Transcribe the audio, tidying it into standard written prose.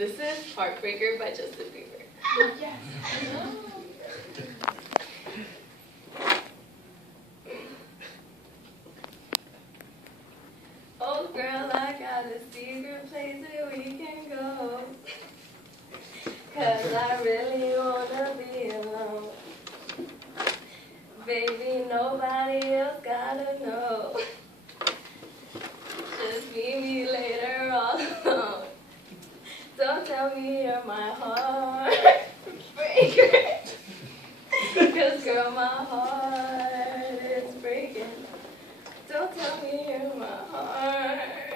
This is Heartbreaker by Justin Bieber. Yes. Oh girl, I got a secret place that we can go, 'cause I really wanna be alone. Baby, nobody else gotta know. Just meet me later all alone. Don't tell me you're my heartbreaker, 'cause girl, my heart is breaking. Don't tell me you're my heart.